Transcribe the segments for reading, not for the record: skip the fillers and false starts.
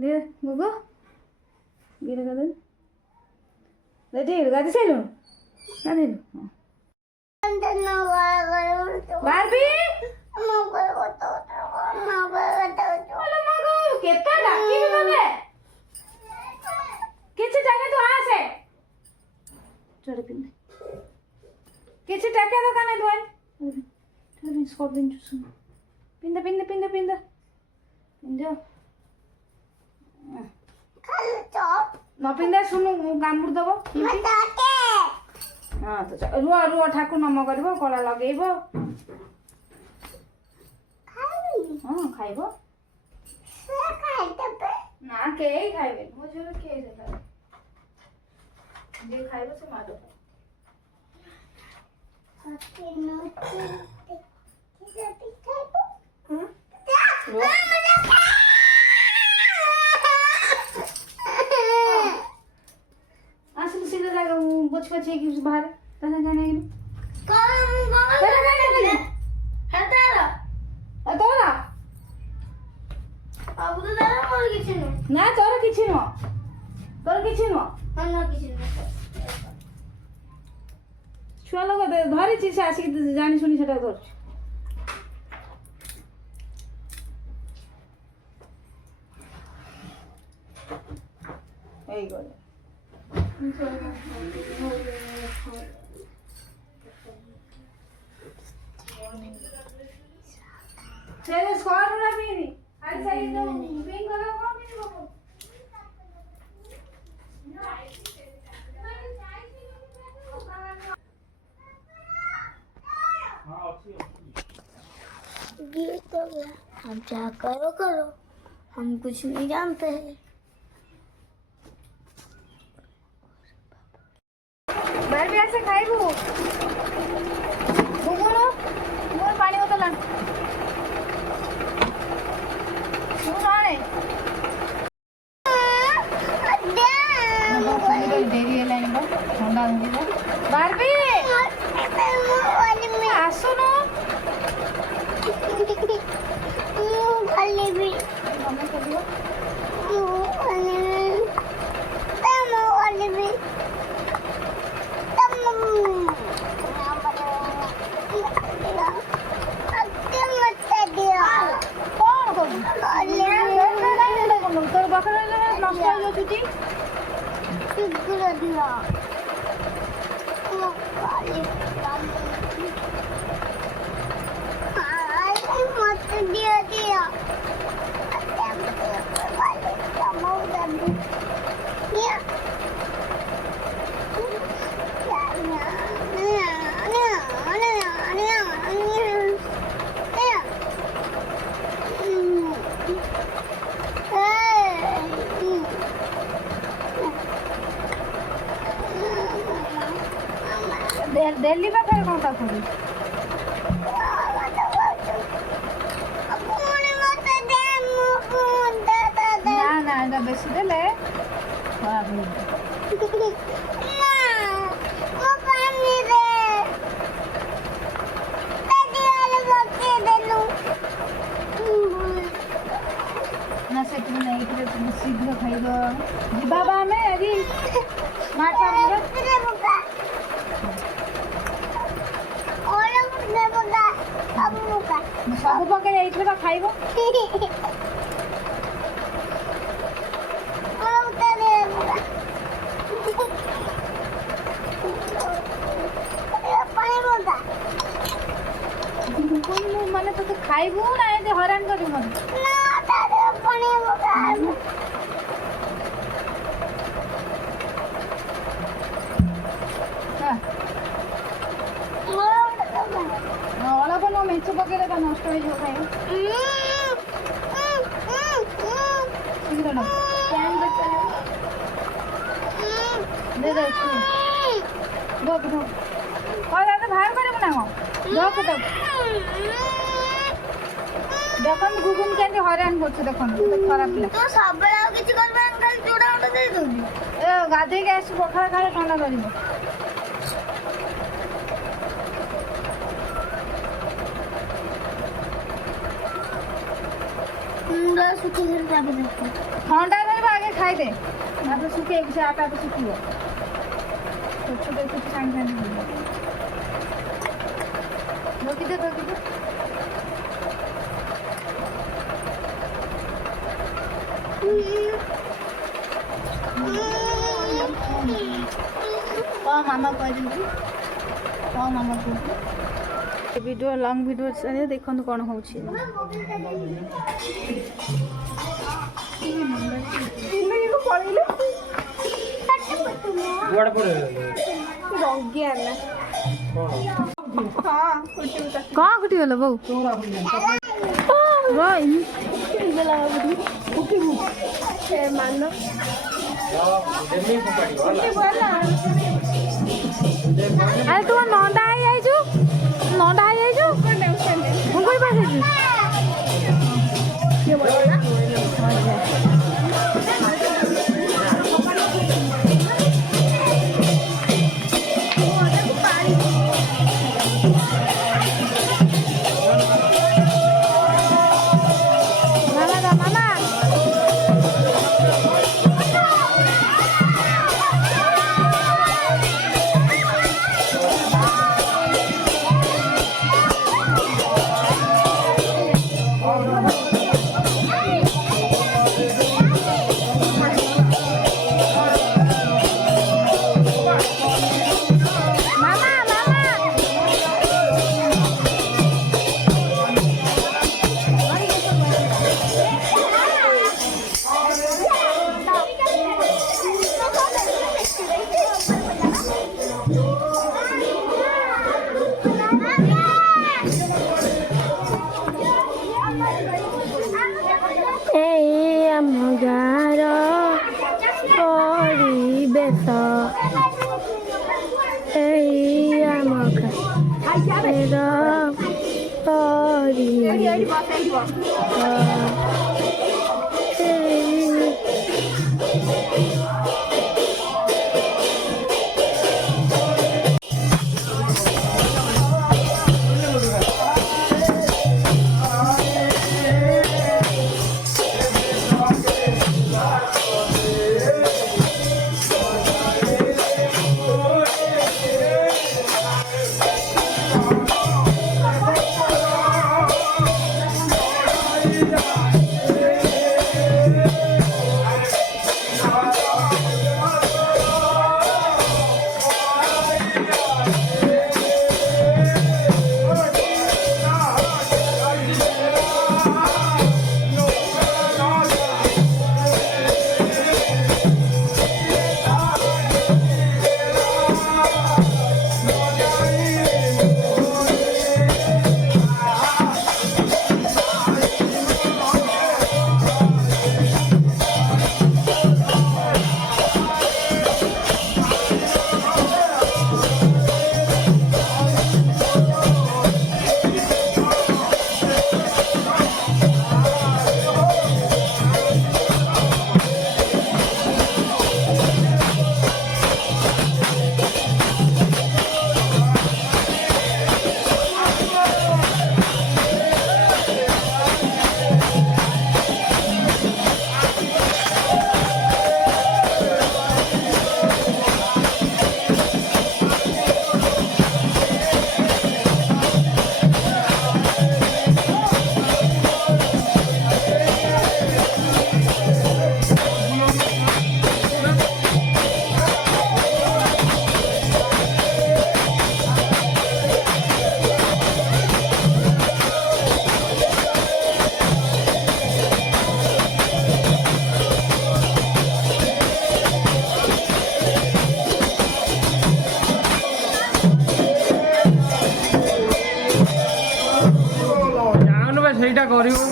दे गुगु गिरे गदे रेडी गादी चलो गादी बारबी केता डाकी तने किछि टाका तो आसे चढ़ पिन किछि टाका तो काने दोय चल स्कोर दिन चुस पिंदा पिंदा पिंदा पिंदा पिंदा खाली चॉप न पिंदा सुनु गामुर दबो मताके हां तो रुआ रुआ ठाकुर नम करबो कला लगेइबो खाली हां खाइबो से खाइ तबे ना के खाइबे मो जोर के देता जे खाइबो से मारो हके नोटी किसे दिखाइबो हां आसन सीधा लगा बच बचे कि बाहर तना जाने कि कौन हतारा तोरा अब तो दादा मोर किछ न ना तोरा किछि न तोरा किछि न हम किछ न छुआ लोग धरी छी से आसी जानी सुनी सेटा धर एई गले चलो स्क्वाड ना पीनी आज सही तो विंग करो कौन पीनी बाबू ये तो अब क्या करो करो हम कुछ नहीं जानते हैं बाहर भी ऐसे खाइबू घुमनो मोर पानी बोतल आन सुन आने देरी है लाइन बा ठंडा हो गया बाहर भी आसो नो खाली भी मम्मी को दियो তোর বকরা নষ্ট হয়ে গেল ছুটি दिल्ली में फिर कौन सा खोली ना ना ना बेसी देले खराब हो ना से तुम नहीं करे तुम शीघ्र खाइबो जी बाबा में अभी मार पार सब पके जाइछो तो खाइबो माने तो खाइबो ना ए हरान करी मन ना तारे पानी बोका ଅଳପ ନ ମେଞ୍ଚ ପକେଇଲେ ତା ନଷ୍ଟ ହେଇଯିବ ଖାଇବା ଦେ ଦେ ରଖ ରଖ ଦାଦା ବାହାର କରିବୁ ନା କଣ ରଖ ତାକୁ ଦେଖନ୍ତୁ ଗୁଗୁନ କେମିତି ହଇରାଣ କରୁଛୁ ଦେଖନ୍ତୁ ଖରାପ ପିଲା ତୁ ସବୁବେଳେ ଆଉ କିଛି କରିବାନି ଖାଲି ଚୁଡ଼ା ଗୁଣ୍ଡ ଦେଇ ଦଉଛୁ ଏ ଗାଧେଇକି ଆସି ପଖାଳ ଖାଇଲେ ଥଣ୍ଡା କରିବ मुंडा सुखे घर जाबे देखो ठंडा में आगे खाई दे ना तो सूखे से आटा तो सूखिए तो छोटे छोटे सांग सांग धोकी दे मामा को वीडियो लॉन्ग वीडियो चले देखो कौन हो कहाँ कुटिगला बो अरे तुम नंदा आई आइजु नंदा आई आइजु हम कोई पास आइजु ये बोल ना ସେଇଟା କରିବୁ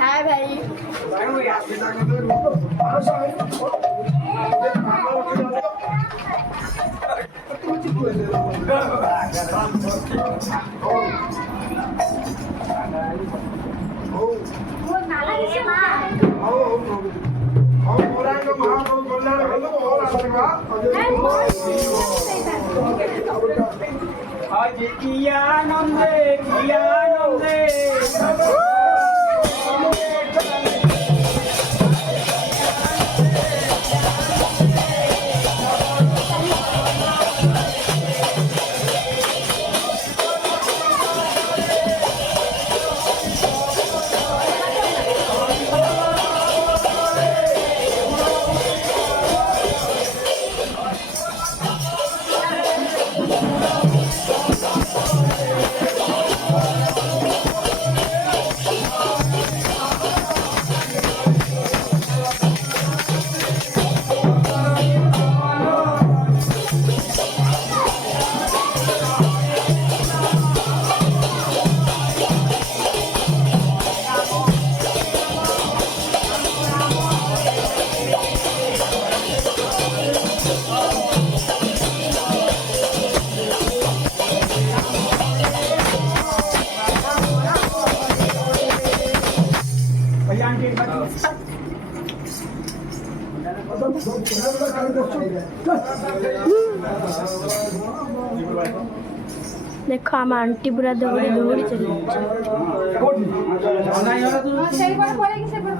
हाय भाई देखो आम आंटी पूरा दौड़ी दौड़ी चली ସେଇପଟେ ପଳେଇକି ସେପଟେ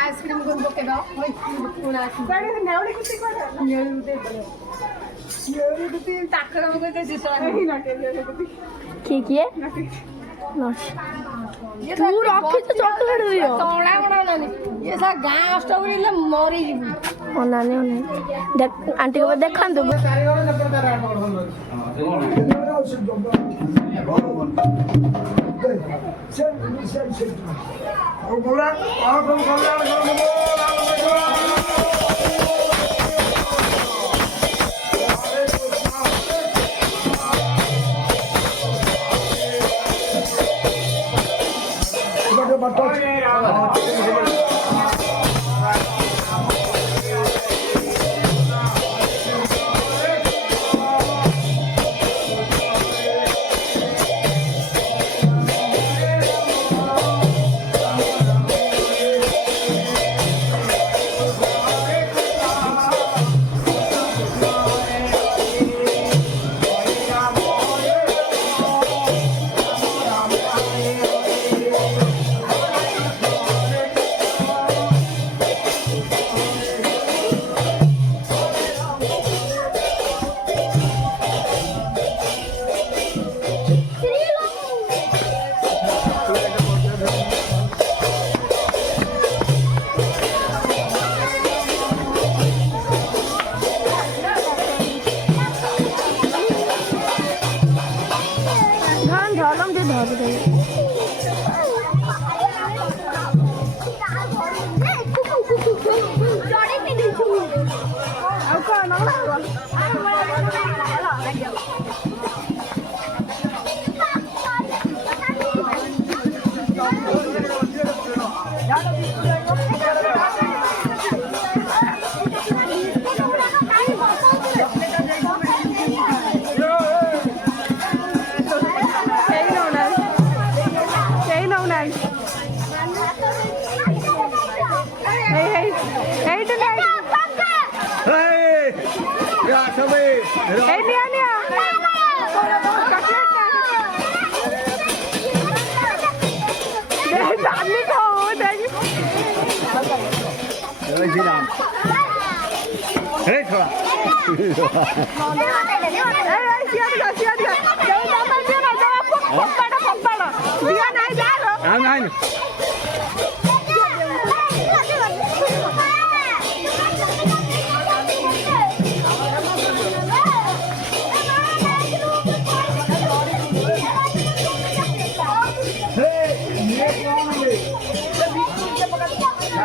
आइसक्रीम को बोके दाओ किए तू रखी तो चॉकलेट दियो ये सब गाँ स्टोरी ले मरी जीवी ओनाने ओनाने देख आंटी को देखा दो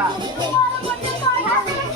जा